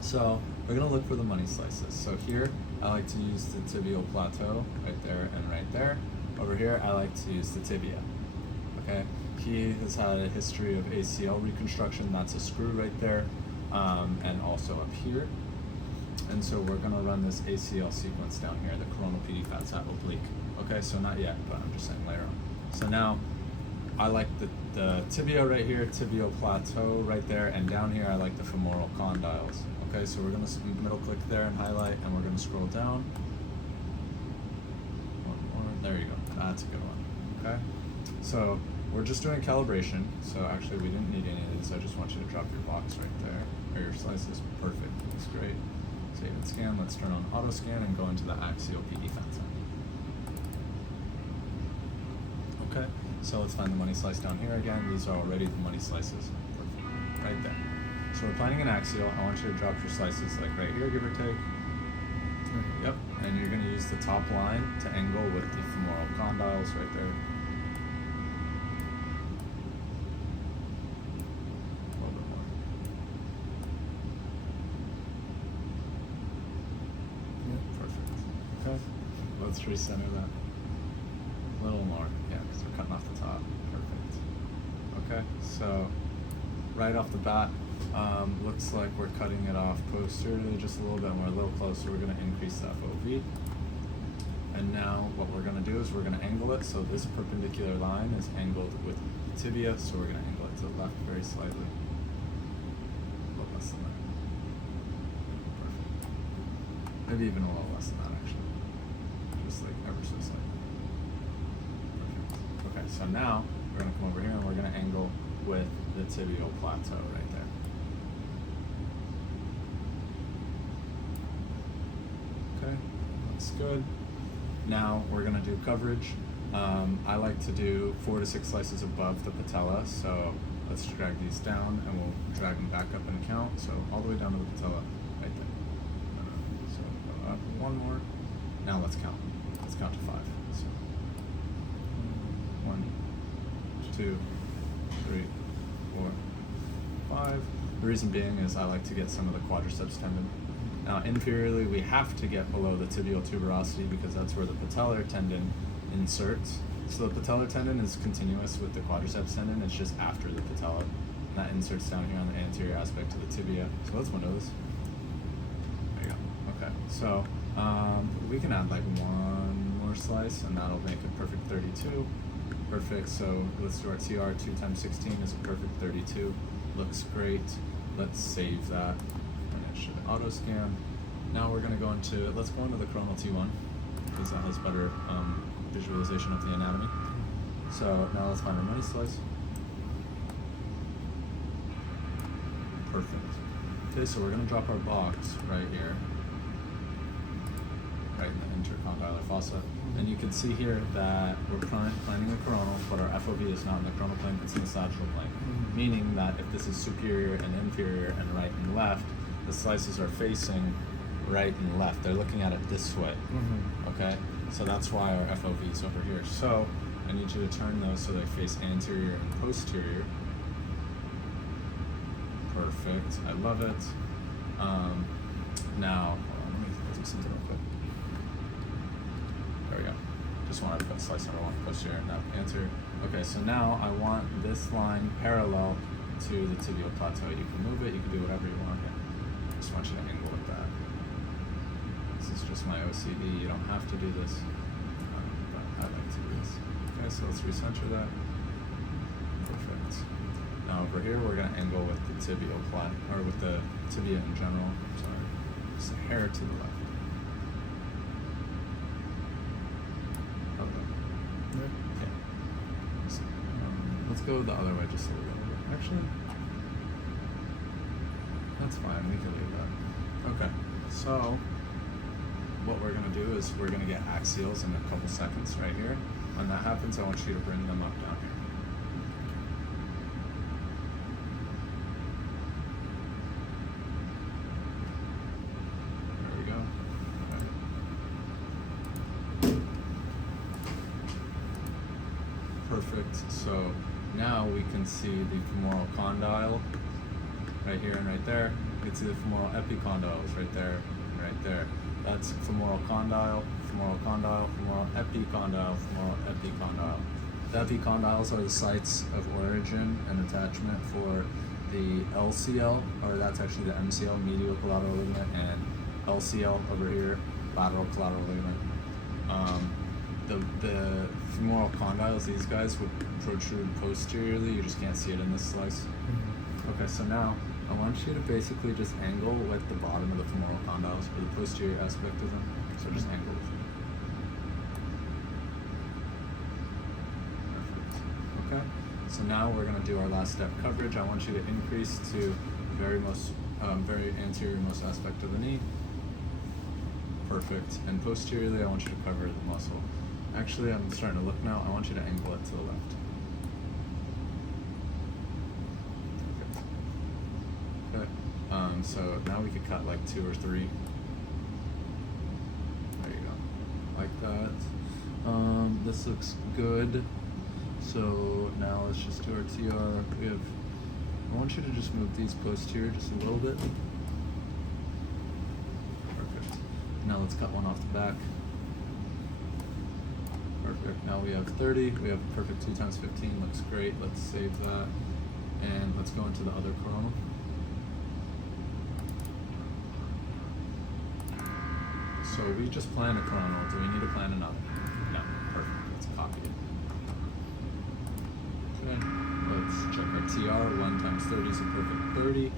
So we're gonna look for the money slices. So here, I like to use the tibial plateau right there and right there. Over here, I like to use the tibia, okay? He has had a history of ACL reconstruction, that's a screw right there, and also up here. And so we're gonna run this ACL sequence down here, the coronal PD fat sat oblique. Okay, so not yet, but I'm just saying later on. So now, I like the tibia right here, tibial plateau right there, and down here I like the femoral condyles. Okay, so we're gonna middle click there and highlight, and we're gonna scroll down. One more, there you go, that's a good one, okay? So we're just doing calibration, so actually we didn't need any of these, I just want you to drop your box right there, or your slices, perfect, looks great. Save and scan, let's turn on auto scan and go into the Axial PD fat sat. Okay, so let's find the money slice down here again. These are already the money slices. Perfect. Right there. So we're planning an axial. I want you to drop your slices like right here, give or take. Yep, and you're going to use the top line to angle with the femoral condyles right there. A little bit more. Yep, perfect. Okay, let's recenter that. A little more, yeah, because we're cutting off the top. Perfect. Okay, so right off the bat, looks like we're cutting it off posteriorly just a little bit more, a little closer. We're going to increase the FOV. And now what we're going to do is we're going to angle it. So this perpendicular line is angled with the tibia, so we're going to angle it to the left very slightly. A little less than that. Perfect. Maybe even a little less than that, actually. Just like ever so slightly. Perfect. Okay, so now we're going to come over here and we're going to angle with the tibial plateau right there. Okay, looks good. Now we're gonna do coverage. I like to do 4 to 6 slices above the patella, so let's drag these down and we'll drag them back up and count. So all the way down to the patella, right there. So go up one more. Now let's count. Let's count to 5. So 1, 2, 3, 4, 5. The reason being is I like to get some of the quadriceps tendon. Now inferiorly, we have to get below the tibial tuberosity because that's where the patellar tendon inserts. So the patellar tendon is continuous with the quadriceps tendon, it's just after the patella. And that inserts down here on the anterior aspect of the tibia. So let's window this. There you go. Okay, so we can add like one more slice and that'll make a perfect 32. Perfect, so let's do our TR, 2 times 16 is a perfect 32. Looks great. Let's save that. And it should auto scan. Now we're gonna go into, let's go into the Coronal T1 because that has better visualization of the anatomy. So now let's find our money slice. Perfect. Okay, so we're gonna drop our box right here, right in the intercondylar fossa. And you can see here that we're planning a coronal, but our FOV is not in the coronal plane, it's in the sagittal plane. Meaning that if this is superior and inferior and right and left, the slices are facing right and left. They're looking at it this way, okay? So that's why our FOV is over here. So I need you to turn those so they face anterior and posterior. Perfect, I love it. Now, hold on, let me do something real quick. There we go. Just wanted to put slice number 1 posterior, now anterior. Okay, so now I want this line parallel to the tibial plateau. You can move it, you can do whatever you want here. Just want you to angle with that. This is just my OCD, you don't have to do this, but I like to do this. Okay, so let's recenter that. Perfect. Now over here, we're gonna angle with the tibial or with the tibia in general. Sorry, just a hair to the left. Okay. So, let's go the other way just a little bit. Actually, that's fine. We can leave that. Okay. So what we're gonna do is we're gonna get axials in a couple seconds right here. When that happens, I want you to bring them up down here. Perfect. So now we can see the femoral condyle right here and right there. You can see the femoral epicondyles right there, right there. That's femoral condyle, femoral condyle, femoral epicondyle, femoral epicondyle. The epicondyles are the sites of origin and attachment for the LCL, or that's actually the MCL, medial collateral ligament, and LCL over here, lateral collateral ligament. The femoral condyles, these guys would protrude posteriorly. You just can't see it in this slice. Okay, so now I want you to basically just angle with the bottom of the femoral condyles, or the posterior aspect of them. So just angle with them. Perfect. Okay. So now we're going to do our last step, coverage. I want you to increase to very anterior most aspect of the knee. Perfect. And posteriorly, I want you to cover the muscle. Actually, I'm starting to look now. I want you to angle it to the left. Perfect. Okay. So now we could cut like 2 or 3. There you go. Like that. This looks good. So now let's just do our TR. I want you to just move these posterior just a little bit. Perfect. Now let's cut one off the back. Perfect. Now we have 30. We have perfect 2 times 15. Looks great. Let's save that. And let's go into the other coronal. So we just plan a coronal. Do we need to plan another? No. Perfect. Let's copy it. Okay. Let's check our TR. 1 times 30 is a perfect 30.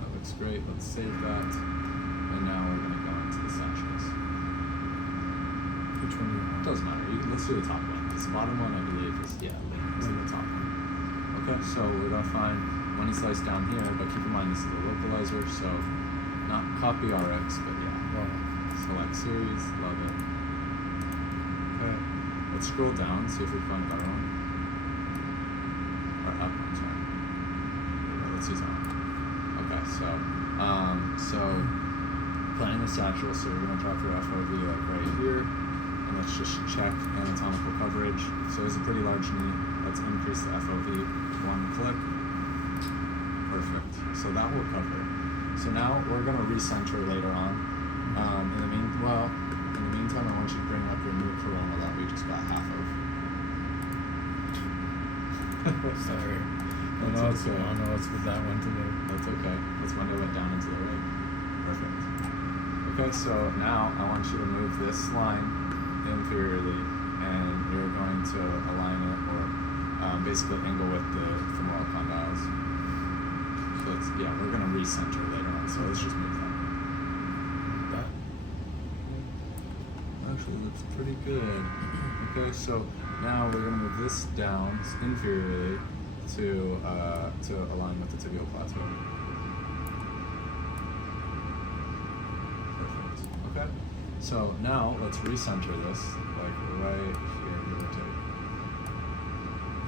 That looks great. Let's save that. And now we're going to go into the satchels. Which one do you want? Doesn't matter. Let's do the top one. This bottom one, I believe, is the top one. Okay, so we're gonna find money slice down here, but keep in mind this is the localizer, so not copy RX, but yeah. Wow. Select series, love it. Okay, let's scroll down, see if we find a better one. Or up, I'm sorry. Let's use that one. Okay, so planning the satchel, so we're gonna drop your FOV like right here. And let's just check anatomical coverage. So it's a pretty large knee. Let's increase the FOV 1 click. Perfect. So that will cover. So now we're going to recenter later on. In the meantime, I want you to bring up your new coronal that we just got half of. Sorry. I know it's with that one today. That's okay. That's when it went down into the right. Perfect. Okay, so now I want you to move this line inferiorly, and you're going to align it, or basically angle with the femoral condyles. So we're going to recenter later on, so let's just move that. Actually looks pretty good. Okay, so now we're going to move this down inferiorly to align with the tibial plateau. Perfect. Okay. So now let's recenter this, like right here, give or take.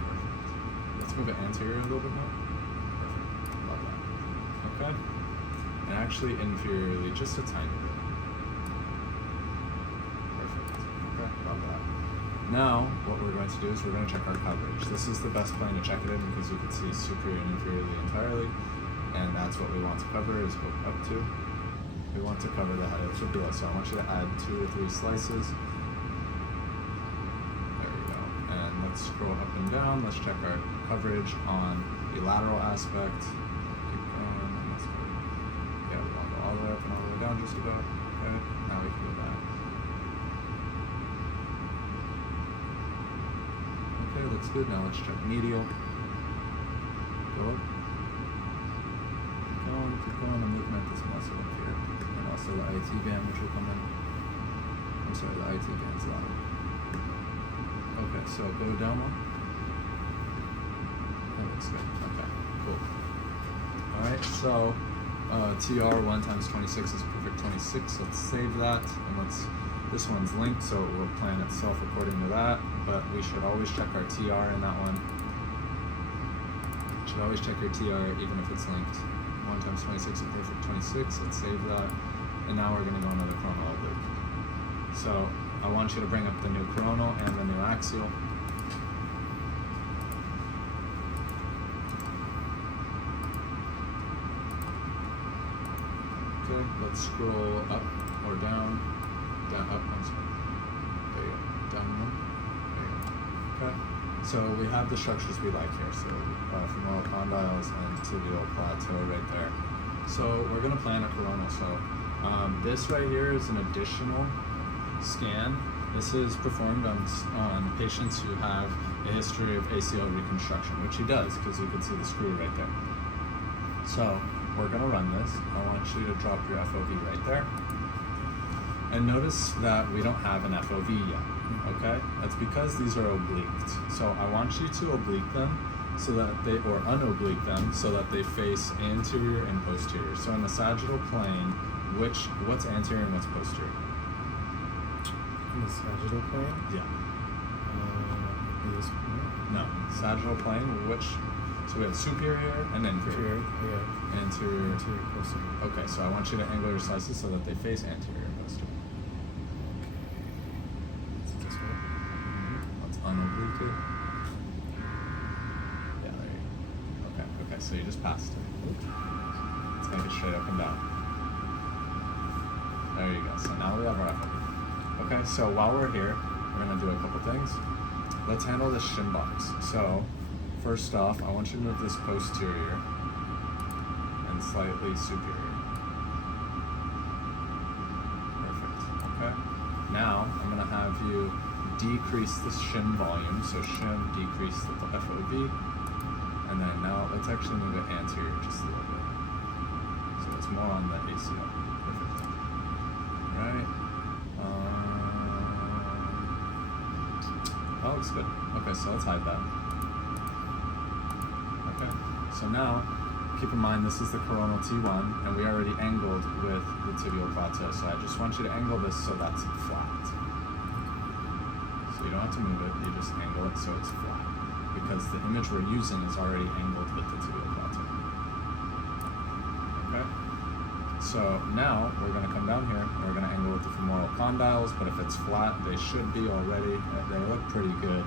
Perfect. Let's move it anterior a little bit more. Perfect. Love that. Okay. And actually inferiorly, just a tiny bit. Perfect. Okay, love that. Now, what we're going to do is we're going to check our coverage. This is the best plane to check it in because you can see superior and inferiorly entirely, and that's what we want to cover is go up to. We want to cover the head of fibula, so I want you to add 2 or 3 slices. There we go. And let's scroll up and down. Let's check our coverage on the lateral aspect. Keep going. Let's go. Yeah, we want to go all the way up and all the way down just about. Okay, now we can go back. Okay, looks good. Now let's check medial. Go up. Keep going. I'm looking at this muscle up here. And also the IT band, which will come in. I'm sorry, the IT band's loud. Okay, so go down one. That looks good. Okay, cool. Alright, so TR 1 times 26 is perfect 26. Let's save that. And this one's linked, so it will plan itself according to that. But we should always check our TR in that one. Should always check your TR even if it's linked. 1 times 26 is perfect 26. Let's save that. And now we're going to go into the coronal oblique. So I want you to bring up the new coronal and the new axial. Okay, let's scroll up or down. Down, up, I'm sorry. There you go. Down one. There you go. Okay. So we have the structures we like here. So femoral condyles and tibial plateau right there. So we're going to plan a coronal. So this right here is an additional scan. This is performed on patients who have a history of ACL reconstruction, which he does because you can see the screw right there. So we're going to run this. I want you to drop your FOV right there. And notice that we don't have an FOV yet, okay? That's because these are obliqued. So I want you to oblique them so that they, or unoblique them so that they face anterior and posterior. So in the sagittal plane, what's anterior and what's posterior? In the sagittal plane? Yeah. This one? No, sagittal plane, so we have superior and inferior. Yeah. Anterior. Anterior, posterior. Okay, so I want you to angle your slices so that they face anterior and posterior. Okay. This way? Let's unoblique it. Yeah, there you go. Okay, so you just passed it. Let's make it straight up and down. There you go. So now we have our FOV. Okay, so while we're here, we're gonna do a couple things. Let's handle this shin box. So, first off, I want you to move this posterior and slightly superior. Perfect. Okay. Now I'm gonna have you decrease the shin volume. So shin, decrease the FOV, and then now let's actually move it anterior just a little bit. So it's more on the ACL. Perfect. Right. That looks good. Okay, so let's hide that. Okay, so now, keep in mind this is the coronal T1, and we already angled with the tibial plateau, so I just want you to angle this so that's flat. So you don't have to move it, you just angle it so it's flat, because the image we're using is already angled with the tibial plateau. Okay? So now we're going to come down here and we're going to angle with the femoral condyles, but if it's flat, they should be already. They look pretty good.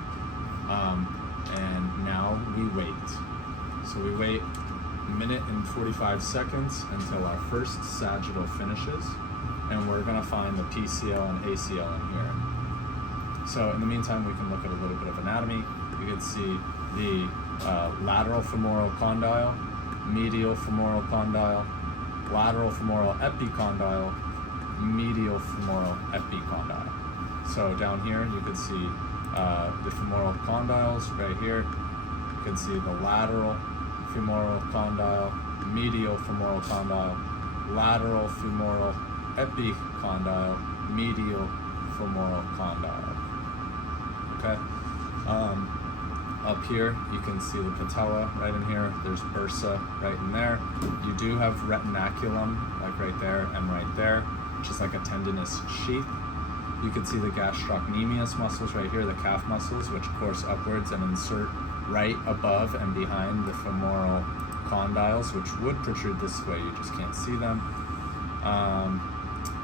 And now we wait. So we wait a minute and 45 seconds until our first sagittal finishes, and we're going to find the PCL and ACL in here. So in the meantime, we can look at a little bit of anatomy. You can see the lateral femoral condyle, medial femoral condyle, lateral femoral epicondyle, medial femoral epicondyle. So down here you can see the femoral condyles right here. You can see the lateral femoral condyle, medial femoral condyle, lateral femoral epicondyle, medial femoral condyle. Okay. Up here, you can see the patella right in here. There's bursa right in there. You do have retinaculum, like right there and right there, which is like a tendinous sheath. You can see the gastrocnemius muscles right here, the calf muscles, which course upwards and insert right above and behind the femoral condyles, which would protrude this way. You just can't see them.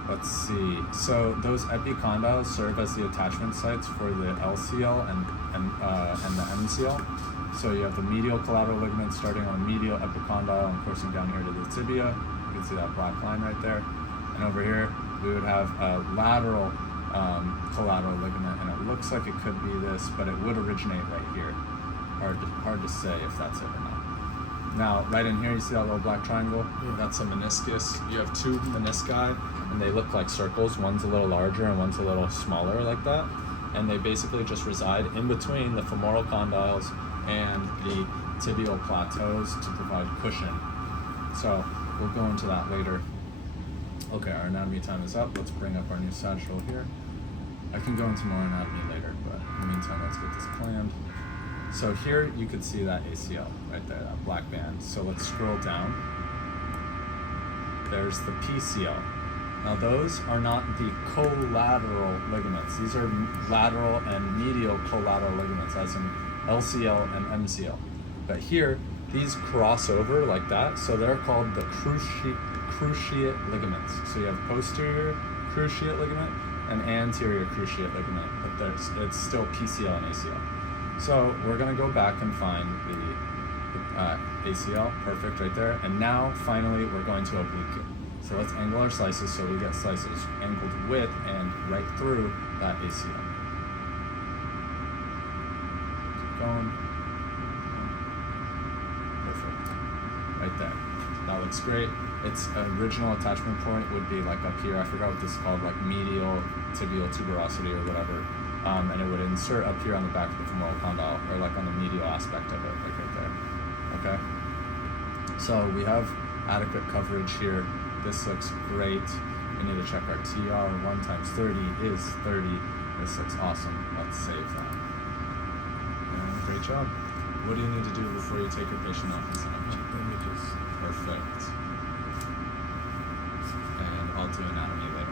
Let's see. So those epicondyles serve as the attachment sites for the LCL and the MCL. So you have the medial collateral ligament starting on medial epicondyle and coursing down here to the tibia. You can see that black line right there. And over here, we would have a lateral collateral ligament, and it looks like it could be this, but it would originate right here. Hard to say if that's it or not. Now, right in here, you see that little black triangle? Yeah. That's a meniscus. You have two menisci, and they look like circles. One's a little larger and one's a little smaller like that. And they basically just reside in between the femoral condyles and the tibial plateaus to provide cushion. So we'll go into that later. Okay, our anatomy time is up. Let's bring up our new sagittal here. I can go into more anatomy later, but in the meantime, let's get this planned. So here you can see that ACL right there, that black band. So let's scroll down. There's the PCL. Now those are not the collateral ligaments. These are lateral and medial collateral ligaments, as in LCL and MCL. But here, these cross over like that, so they're called the cruciate ligaments. So you have posterior cruciate ligament and anterior cruciate ligament, but it's still PCL and ACL. So we're gonna go back and find the ACL, perfect right there. And now finally we're going to oblique it. So let's angle our slices so we get slices angled with and right through that ACL. Keep going. Perfect. Right there. That looks great. Its original attachment point would be like up here. I forgot what this is called, like medial tibial tuberosity or whatever. And it would insert up here on the back of the femoral condyle, or like on the medial aspect of it, like right there. Okay? So we have adequate coverage here. This looks great. We need to check our TR. 1 times 30 is 30. This looks awesome. Let's save that. And great job. What do you need to do before you take your patient off and sign? Let me just. Perfect. And I'll do anatomy later.